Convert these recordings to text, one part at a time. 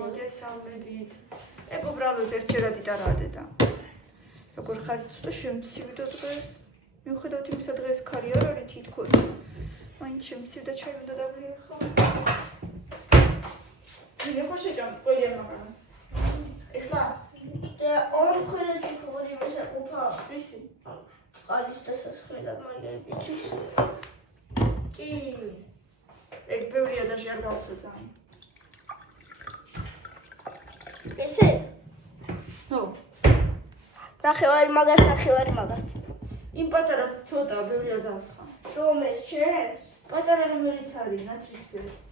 მოგესალმებით. უბრალოდ ერთჯერადი და რა დედა. როგორ ხარ ცოტა შემცივდა დღეს? მიუხედავად იმისა დღეს ქარი არ არის თითქოს. მაინც შემცივდა ჩაი უნდა დავლი ახლა. მე ხო შეჭამ ყველია მაგას. ეხლა და ორ ხელში ქორი მოსაყოფა. ისი? წყალის დასასხმელი მაგებისთვის. კი. ეგ ბევრი ადაში არ გავსო ძალიან. ესე? ხო. ნახევარი მაგას. იმ პატარას ცოტა ბევრი არ დაასხა. რომეს შენს? პატარა რომელიც არის ნაცრისფერს.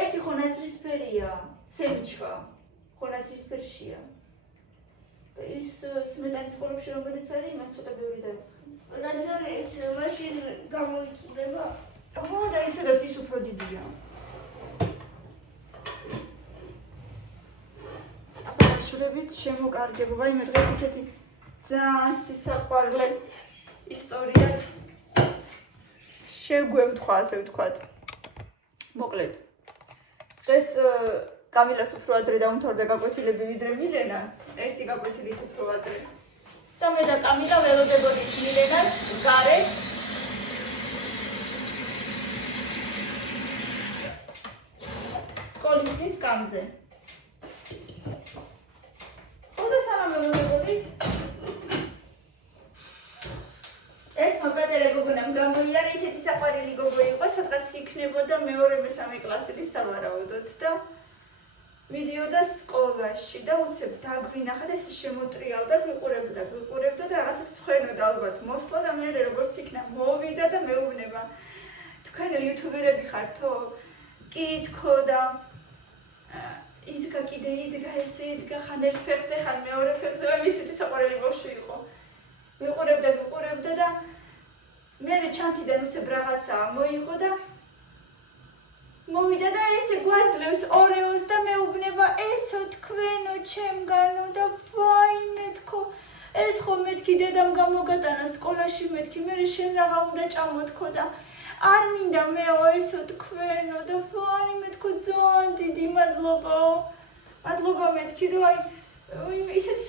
ერთი ხო ნაცრისფერია, სემიჩკა. ხო ნაცრისფერშია. ის სმეტანის ყოლებში რომელიც არის, იმას ცოტა ბევრი დაასხა. რადგან ეს მაშინ გამოიწდება? ხო, და ისედაც ის უფრო დიდია. აბაშურებით შემოკარგებობა, იმე დღეს ისეთი ძალიან სისაყვარლე ისტორია შეგვემთხვა, ასე ვთქვათ. მოკლედ. დღეს კამილას უფრო ადრე დაუმთავრდა გაკვეთილები ვიდრე მილენას, ერთი გაკვეთილით უფრო ადრე. და მე და კამილა ველოდებოდით მილენას გარე. სკოლის კამზე. ხოდა სანამ ველოდებოდით ერთმა პატარა გოგონამ გამოიარა, ისეთი საყვარელი გოგო იყო, სადღაც იქნებოდა მეორე მესამე კლასების სავარაუდოდ და მიდიოდა სკოლაში და უცებ დაგვინახა და ეს შემოტრიალდა, გვიყურებდა და რაღაცას ცხენოდა ალბათ მოსლა და მე როგორც იქნა მოვიდა და მეუბნება თქვენ იუთუბერები ხართო? კი თქო და იდგა კიდე იდგა ესე იდგა ხან ერთ ფეხზე ხან მეორე ფეხზე და ისეთი საყვარელი ბავშვი იყო. ვიყურებდა და მე ჩანთიდან უცებ რაღაცა მოიღო და მოვიდა და ესე გვაძლევს ორეოს და მეუბნება ესო თქვენო ჩემგანო და ვაიმე თქო ეს ხო მეთქი დედამ გამოგატანა სკოლაში მეთქი მე შენ რაღა უნდა ჭამოთქო და არ მინდა მეო ესო თქვენო და ვაიმე თქო ძალიან დიდი მადლობა მეთქი რომ აი ისეთი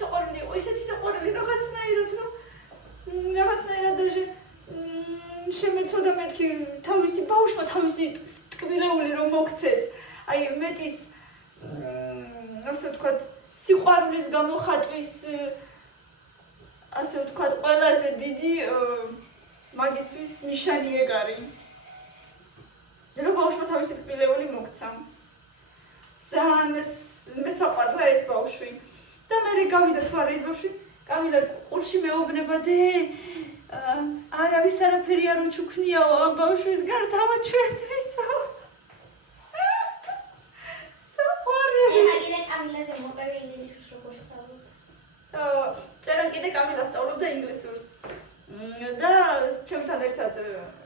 საყვარელი რაღაცნაირად даже შემეცოდა მეთქი თავისი ბავშვმა თავისი ტკბილეული რომ მოგცეს აი მეტის ასე ვთქვათ სიყვარულის გამოხატვის ასე ვთქვათ ყველაზე დიდი მაგისტრის ნიშანი ეგ არის რომ ბავშვმა თავისი ტკბილეული მოგცა ძალიან მე საყვარლა ეს ბავშვი და მე გავიდა თუ არა ეს ბავშვი კამილა ყურში მეუბნება დე არავის არაფერი არ უჩუქნიაო ამ ბავშვის გარდა ჩვენთვისო. საყვარელი. კიდე კამილაზე მოპოვე ინგლისურს როგორ სწავლობ? წერა კიდე კამილა სწავლობდა ინგლისურს. და ჩემთან ერთად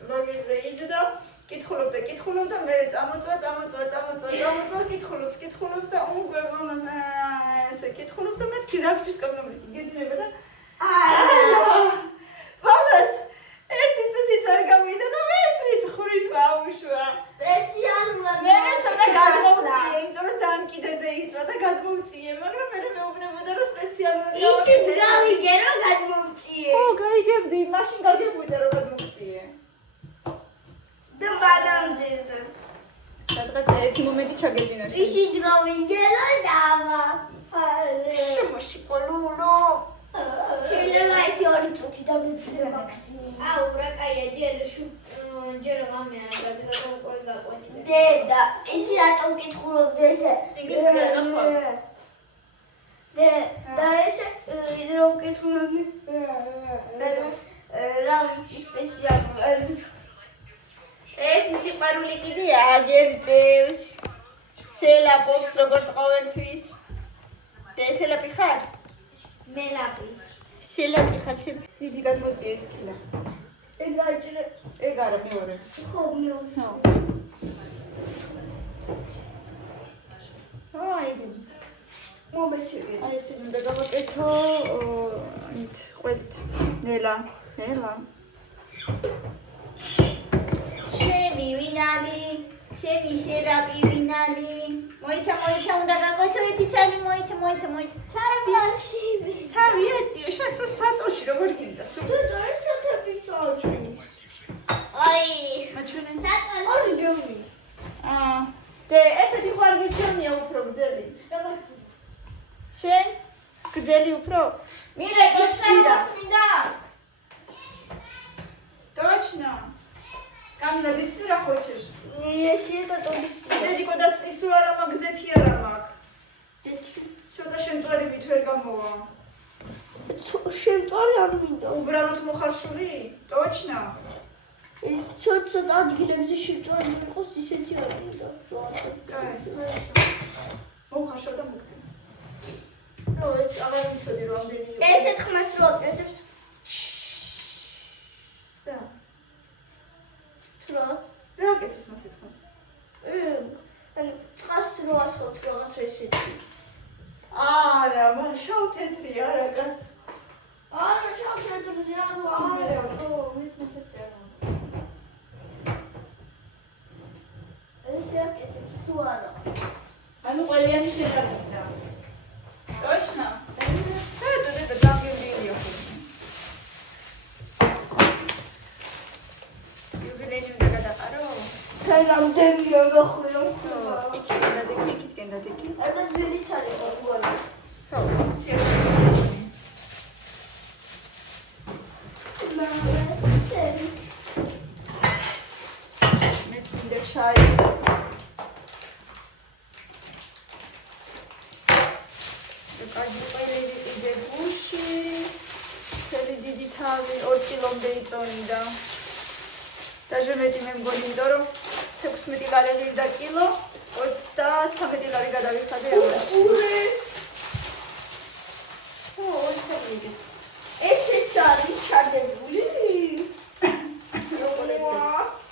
ლოგინზე იჯდა, კითხულობდა, მე წამოწვა, კითხულობს და უგვებამას ესე კითხულობს და მეთქი რა გჭირს კამილას გეძინება და ფალას ერთი წუთიც არ გამიდა და მესმის ხვრით ბავშვა. სპეციალურად მე ცოტა გადმოვწიე, იმიტომ რომ ძალიან კიდეზე იწვა და გადმოვწიე, მაგრამ მე მეუბნებოდა რომ სპეციალურად ისიც გავიგე რომ გადმოვწიე. ხო, გაიგებდი, მაშინ გავიგებდი რომ გადმოვწიე. და მანამდეც. სადღაც ერთი მომენტი ჩაგეძინა. ისიც გავიგე რომ დავაფარე. შემოშიკოლულო. შეიძლება ერთი ორი წუთი დამეწია მაქსიმუმ. აუ რა კაია ჯერ მამე არ გაკვეთილი. დედა, იცი რატომ კითხულობდი ესე? ინგლისურად რა ხო? და ესე რომ კითხულობდი რა ვიცი სპეციალურად. ერთი სიყვარული კიდე აგერწევს. სელაპობს როგორც ყოველთვის. და სელაპი ხარ? მელაპი. სელაპი ხარ ჩემ? დიდი გადმოწიე ეს კილა. ეგ არა მეორე. ხო მეორე. ხო. აი მომეჩები. აი ესე უნდა გავაკეთო ით ყვედით. ნელა. ჩემი ვინალი, ჩემი სელაპი ვინალი. მოიც თამაში. თავი ეწიო შენ საწოლში როგორ გინდა სულ და ეს თეთრი წავჭნის. აი, მაჩვენე ორი ჯომი. და ესეთი ხო არ გიჩვენია უფრო გძელი როგორ შენ გძელი უფრო მირე გიჩვენა წმინდა точно камила бисра хочешь Если это то деди куда исуара магзети არა მაგ бесит. ცოტა შემწვარებით ვერ გამოვა შემწვარი არ მინდა. უბრალოდ მოხარშული точно ეს ცოტა ადგილებზე შემწვარი იყოს ისეთი არ მინდა. მოხარშავ და მოგცე ნუ ეს აღარ ვიცოდი რომ ამდენი იყო ესეთ ხმას რო აკეთებს. და თრაც. რა გეთოს მას ეთქოს ანუ წას რო ასხოთ რაღაც ესეთი. არა მაშავ თეთრი არა კაც არა შავთეთრზე არ არა ო მის მასეც არა ეს აკეთებს თუ არა. ანუ ყველიანი შეღარდა точно და დაგემრიელია იუბილეი უნდა გადაყარო თანამდენია გახულა. იქიდან დადექი არა ძვირი ჩარი ყოლა. ხო ციერ მეც მინდა ჩაი კარგი ყველი იდე გუში თელი დიდი თავი 2 კილომდე იწონიდა даже მეტი მე მგონი იმიტომ რომ 16 ლარი ღირდა კილო 33 ლარი გადავიხადე ამაში ესეც არის ჩადებული. როგორ ესეც?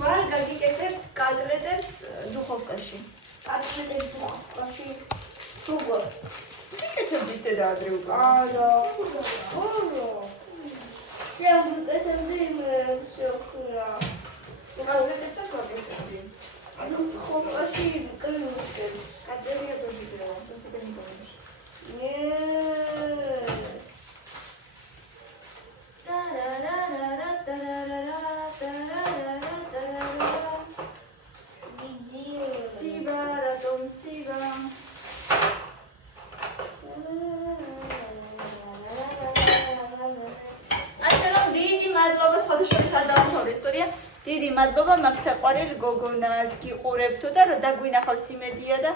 ვარ გაგიკეთებ კადრედებს დუხოვკაში გიკეთებდით და ადრე უკვე კადრედებსაც ვაკეთებდი კადრებია დოჯიდეო დოსიდენი გონიში დიდი მადლობა მაგ საყვარელ გოგონას გიყურებთო და რომ დაგვინახავს იმედია და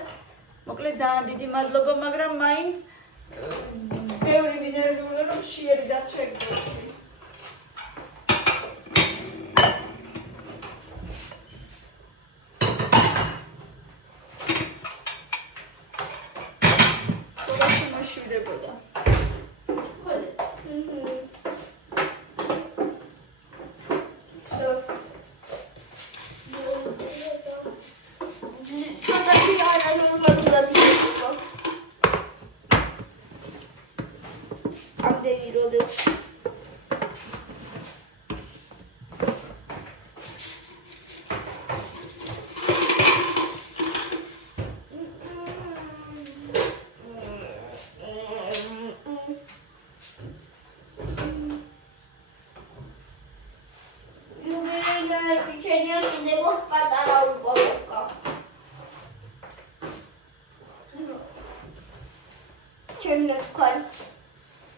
მოკლედ ძალიან დიდი მადლობა მაგრამ მაინც ბევრი მინერვიულა რომ შეერი დარჩა ეგრეთში სკოლაში მოშვიდებოდა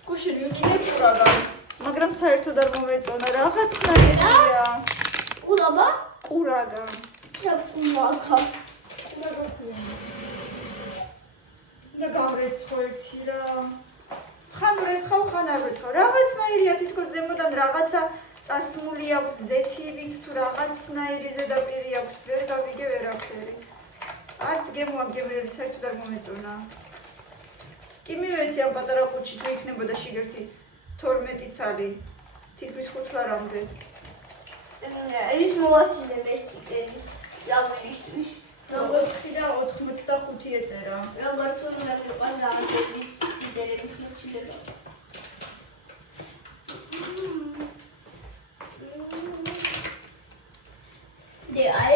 გუშინ მივიდე ყურაგან, მაგრამ საერთოდ არ მომეწონა რაღაცნაირია. ყურაბა? ყურაგან. ჩაპულაკა. და გავრეცხო ერთი რა. ხან ვრეცხავ, ხან არ ვრეცხავ. რაღაცნაირია თითქოს ზემოდან რაღაცა წასმული აქვს ზეთივით თუ რაღაცნაირი ზედაპირი აქვს. ვერ გავიგე ვერაფერი. არც გემოაგემრიელი საერთოდ არ მომეწონა. კი მივეცი ამ პატარა ყუთში თუ იქნებოდა შიგერთი 12 ცალი თითქმის 5 ლარამდე. ის მოვაწინე მესტიკელი ლავერისთვის. როგორც ხიდა 85 ეწერა. როგორც უნდა მიყვარს რაღაცების დიდების მოცილება.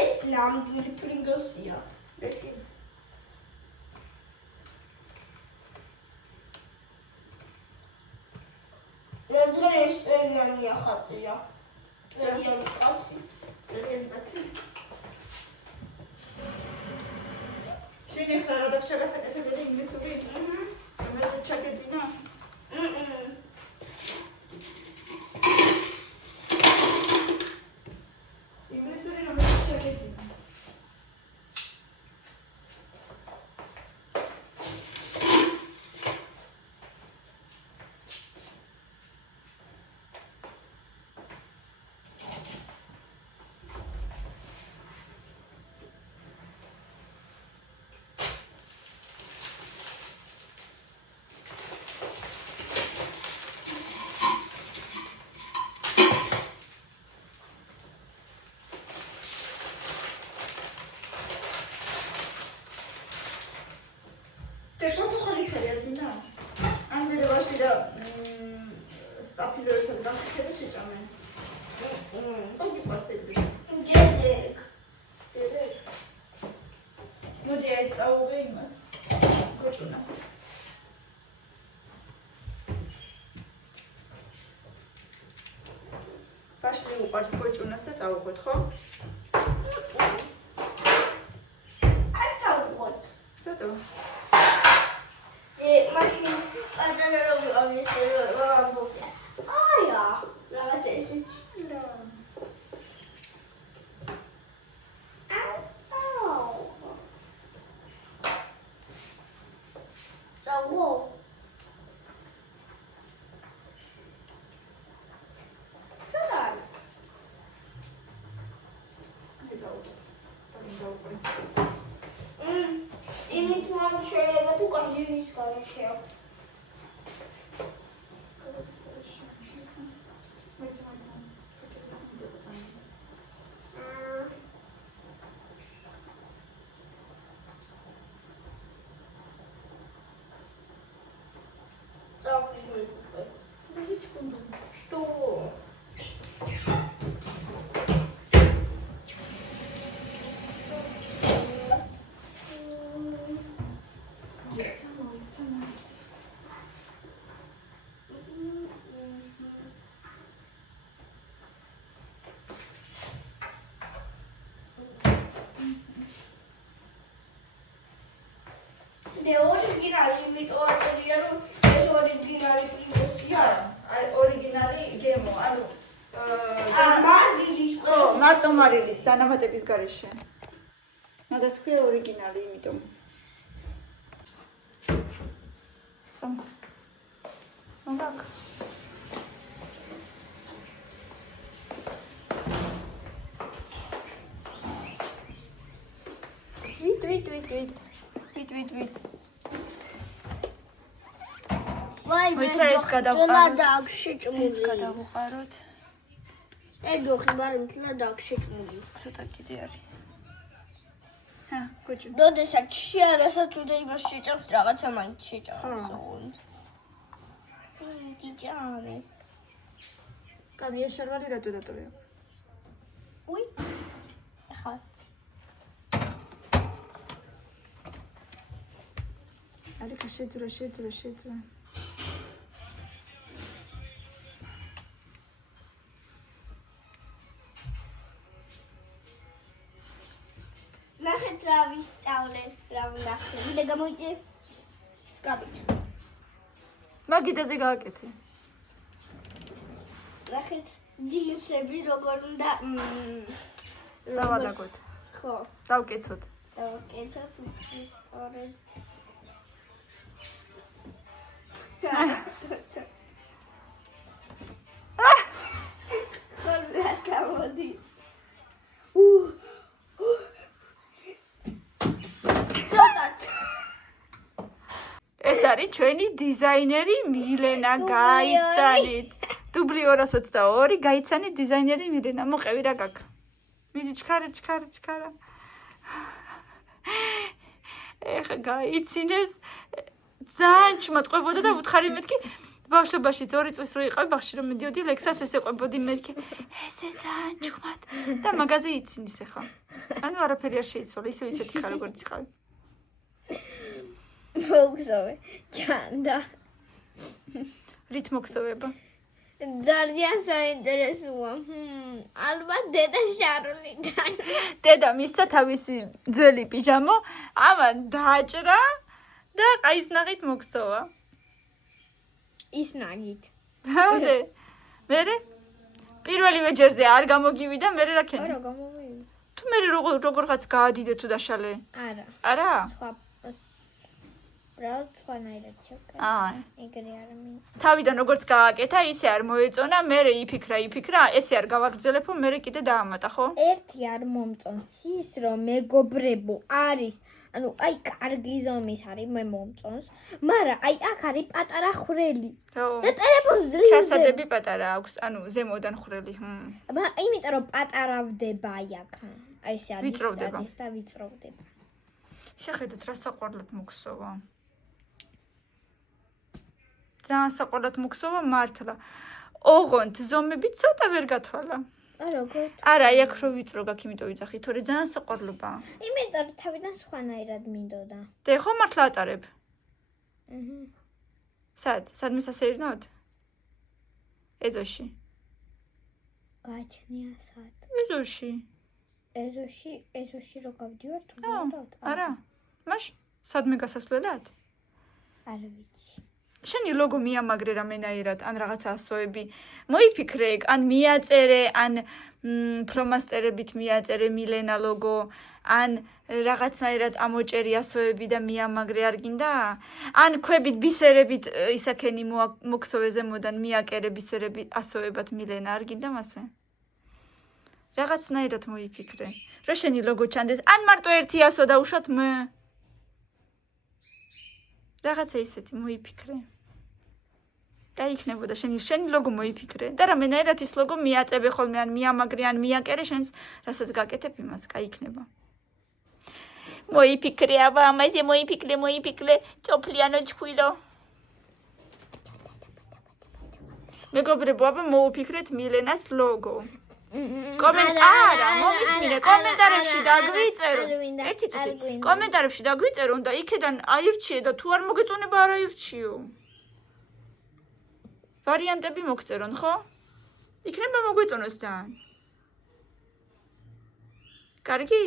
ეს ნამდვილი პრინგლსია. ეხი. რადგან ეს წერიანი ახატია. წერიანი კაცი. წერიანი კაცი. შენი ხარ რა შეგასაკეთებელი ინგლისური? ამაზე ჩაგეძინა? ინგლისური რომელიც ჩაგეძინა. ბაშლი უყარს გოჭუნას და წავუღოთ, ხო? არ დავუღოთ. რატო? მაშინ პატარა რომ ამისე რა ამბობია. აია, რაღაც ესეთი. რა. Что? De original იმიტომ აწერია რომ ეს ორიგინალი პრინგლსია. ორიგინალი გემო, ანუ მარილის ხო, მარტო მარილის დანამატების გარეშე. მაგას ქვია ორიგინალი, იმიტომ. წამ. მაგაკ. ვით. ვაი, მე გადავყაროთ. ეს გადავყაროთ. ეგოხი ბარემთლა დაგშეკმული. ცოტა კიდე არის. ჰა, გოჭი. როდესაც შეარასაც უნდა იმას შეჭამს რაღაცა მაინც შეჭამს. დიჯანი. კამია შარვალი რატო დატოვე? უი. ხა. არი შეძრა. ნახეთ რა ვისწავლე, რა ვნახე. ვიდე გამოიწე? სკაბით. მაგიდაზე გააკეთე. ნახეთ ჯინსები როგორ უნდა დავადაგოთ. ხო. დავკეცოთ. დავკეცოთ ისტორია. ხოლა გამოდის. ეს არის ჩვენი დიზაინერი მილენა გაიცანით. დუბლი 222 გაიცანით დიზაინერი მილენა. მოყევი რა გაქვს? მიდი ჩქარა. ეხა გაიცინეს ძალიან ჩმატყებოდა და უთხარი მეთქი ბავშვობაში 2 წლის რო იყავი ბაღში რომ მიდიოდი ლექსას ესე ყვებოდი მეთქი ესე ძალიან ჩუმად და მაგაზე იცინის ეხა. ანუ არაფერი არ შეიცვალა ისე ისეთი ხარ როგორც იყავი. მოგზოვე ჩანდა რით მოგზოვება? ძალიან საინტერესოა. ალბათ დედა შარლიდან. დედა მისცა თავისი ძველი პიჟამო, ამან დააჭრა და ყაის ნაღით მოგზოვა. ის ნაგით. დავდე. მერე პირველივე ჯერზე არ გამოგივიდა, მერე რა ქენი? არა, გამოვიდა. თუ მერე როგორღაც გაადიდე თუ დაშალე? არა. არა? სხვა რა სხვანაირად შევკრა. ეგრე არ მინდა. თავიდან როგორც გააკეთა, ისე არ მოეწონა, მერე იფიქრა, ესე არ გავაგრძელებო, მერე კიდე დაამატა, ხო? ერთი არ მომწონს ის რომ მეგობრებო არის ანუ აი კარგი ზომის არის მე მომწონს მაგრამ აი აქ არის პატარა ხვრელი და ტელეფონს ძლივს ჩასადები პატარა აქვს ანუ ზემოდან ხვრელი იმიტომ რომ პატარავდება აი აქ აი ესე არის ვიწროვდება და ვიწროვდება შეხედეთ რა საყვარლად მოგსოვა ძალიან საყვარლად მოგსოვა მართლა ოღონდ ზომები ცოტა ვერ გათვალა როგორ? არა, აი აქ რო ვიწრო გაქვს, იმიტომ ვიძახი, თორე ძალიან საყვარლობაა. იმიტომ რომ თავიდან სხვანაირად მინდოდა. და ხო მართლა ატარებ. სად? სადმე სასეირნოთ? ეზოში. გაჩნია სად? ეზოში. ეზოში რო გავდივარ თუ მოდოთ? არა. მაშ სადმე გასასვლელად? არ ვიცი. შენი ლოგო მიამაგრე რამენაირად, ან რაღაცა ასოები. მოიფიქრე ეგ, ან მიაწერე, ან ფლომასტერებით მიაწერე მილენა ლოგო, ან რაღაცნაირად ამოჭერი ასოები და მიამაგრე არ გინდა? ან ქვებით ბისერებით ისაქენი მოგსოვე ზემოდან მიაკერე ბისერებით ასოებად მილენა არ გინდა მასე? რაღაცნაირად მოიფიქრე. რო შენი ლოგო ჩანდეს, ან მარტო ერთი ასო დაუშვათ მ რაღაცა ისეთი მოიფიქრე. გაიქნებოდა შენი ლოგო მოიფიქრე და რამენაირად ის ლოგო მიაწებე ხოლმე ან მიამაგრე ან მიაკერე შენს რასაც გაკეთებ იმას გაიქნება. მოიფიქრე აბა ამაზე მოიფიქრე წოფლიანო ჩხვილო. მეგობრებო აბა მოუფიქრეთ მილენას ლოგო. მომისმინე კომენტარებში დაგვიწერო. ერთი წუთი. კომენტარებში დაგვიწერო და იქიდან აირჩიე და თუ არ მოგეწონება არ აირჩიო. ვარიანტები მოგწერონ, ხო? იქნება მოგვეწონოს ძალიან. კარგი?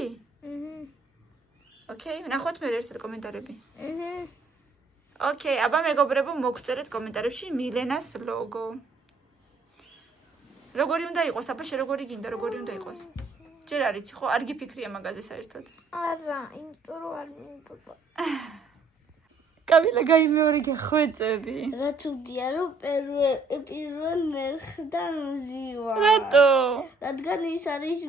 ოკეი, ნახოთ მე ერთ კომენტარები. ოკეი, აბა მეგობრებო მოგწერეთ კომენტარებში მილენას ლოგო. როგორი უნდა იყოს, აბა შე როგორი გინდა, როგორი უნდა იყოს? ჯერ არ იცი, ხო? არ გიფიქრია მაგაზე საერთოდ. არა, იმიტომ რომ არ მინდოდა. კამილა გაიმეორე ხვეწები. რა თუდია რომ პირველ ნერხდან ვზივა. რატო? რადგან ის არის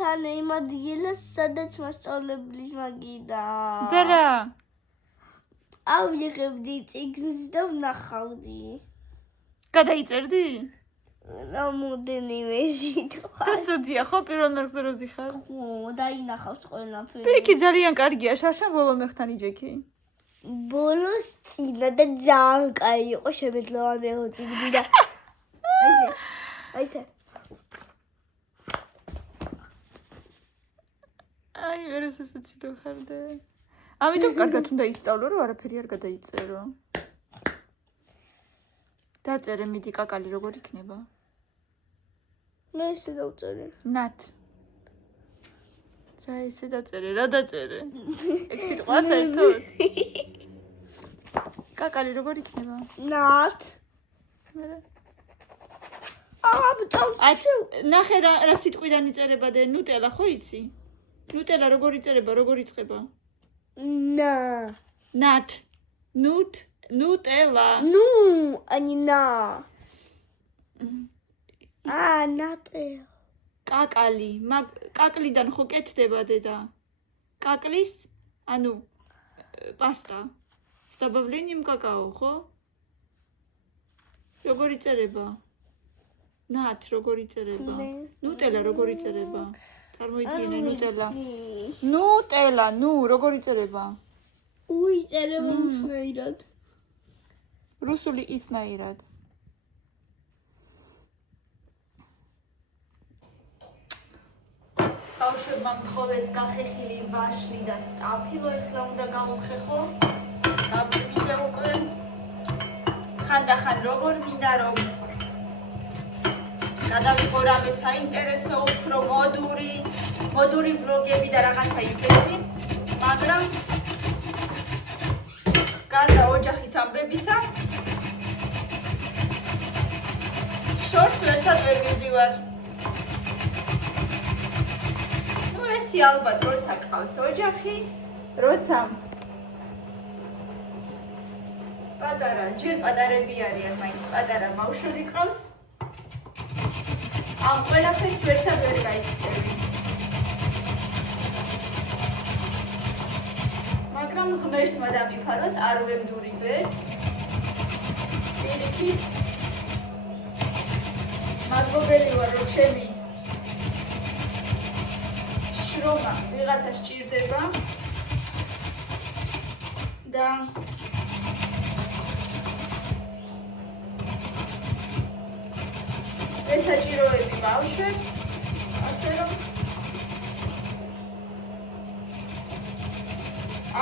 თან იმ ადგილას, სადაც მასწავლებლის მაგიდა. და რა? ავიღებდი წიგნს და ვნახავდი. გადაიწერდი? რამოდენიმე სიტყვა. და ცუდია, ხო პირველ ნერხზე რო ზიხარ? ხო, დაინახავს ყველაფერი. პირიქით ძალიან კარგია, შარშან ბოლო მეხთან იჯექი. ბოლოს წინა და ძალიან კაი იყო შემეძლოვანე წიგნი და აი ესე აი ვერ ესეცი თუ ხარდე ამიტომ კარგად უნდა ისწავლო რომ არაფერი არ გადაიწერო დაწერე მიდი კაკალი როგორ იქნება მე ესე დავწერე ნათ რა ესე დაწერე რა დაწერე ეგ სიტყვა საერთოდ კაკალი როგორ იქნება ნათ ნახე რა სიტყვიდან იწერება და ნუტელა ხო იცი? ნუტელა როგორ იწერება, როგორ იწყება? ნათ. ნუტელა. ანა. ნატელა. კაკალი, კაკლიდან ხო კეთდება დედა? კაკლის, ანუ პასტა. Добавлением какао, ხო? როგორი წერება? ნათ როგორი წერება? ნუტელა როგორი წერება? წარმოიდგინე ნუტელა. ნუტელა, როგორი წერება? უიწერება უშნაირად. რუსული ისნაირად. ბავშვებმა მხოლეს გახეხილი ვაშლი და სტაფილო ეხლა უნდა გავუხეხო. გავწმინდა უკვე. ხანდახან როგორ მინდა რომ გადავიყო რამე საინტერესო, უფრო მოდური ვლოგები და რაღაცა ისეთი, მაგრამ გარდა ოჯახის ამბებისა შორს ვერცად ვერ მივდივარ. ესე ალბათ როცა ყავს ოჯახი, როცა ჯერ პატარები არიან, მაინც პატარა ბავშვები ყავს. ამ ყველაფერს ვერცად ვერ გაიქცევი. მაგრამ ღმერთმა დამიფაროს, არ ვემდური ბედს. პირიქით მადლობელი ვარ, რომ ჩემი შრომა ვიღაცა სჭირდება და ესაჭიროები ბავშვებს, ასე რომ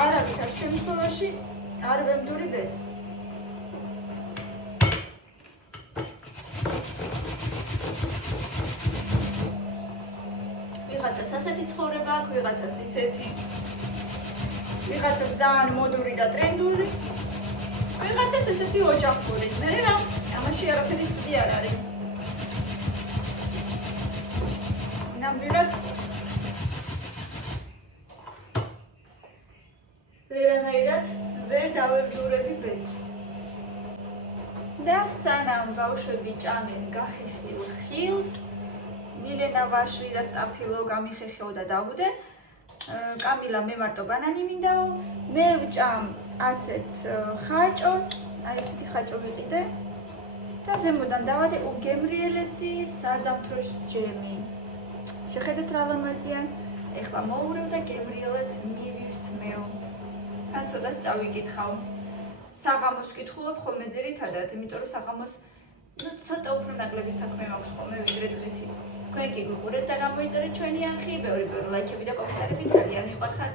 არავითარ შემთხვევაში არ ვემდური ბედს. ვიღაცას ასეთი ცხოვრება აქვს, ვიღაცას ისეთი, ვიღაცას ძალიან მოდური და ტრენდული, ვიღაცას ესეთი ოჯახური. მე რა, ამაში არაფერი ცუდი არ არის. ნამდვილად ვერანაირად ვერ დავემდურები ბედს. და სანამ ბავშვები ჭამენ გახეხილ ხილს, მილენა ვაშლი და სტაფილო გამიხეხეო და დავუდე. კამილა მე მარტო ბანანი მინდაო, მე ვჭამ ასეთ ხაჭოს, აი ესეთი ხაჭო ვიყიდე და ზემოდან დავადე უგემრიელესი საზაფთროს ჯემი. შეხედეთ რა ლამაზია, ეხლა მოურევ და გემრიელად მივირთმევ. ან ცოტას წავიკითხავ. საღამოს ვკითხულობ ხოლმე ძირითადად, იმიტომ რომ საღამოს ცოტა უფრო ნაკლები საქმე მაქვს ხოლმე ვიდრე დღისით. თქვენ კი გიყურეთ და გამოიწერეთ ჩვენი არხი, ბევრი ლაიქები და კომენტარები ძალიან მიყვარხარ.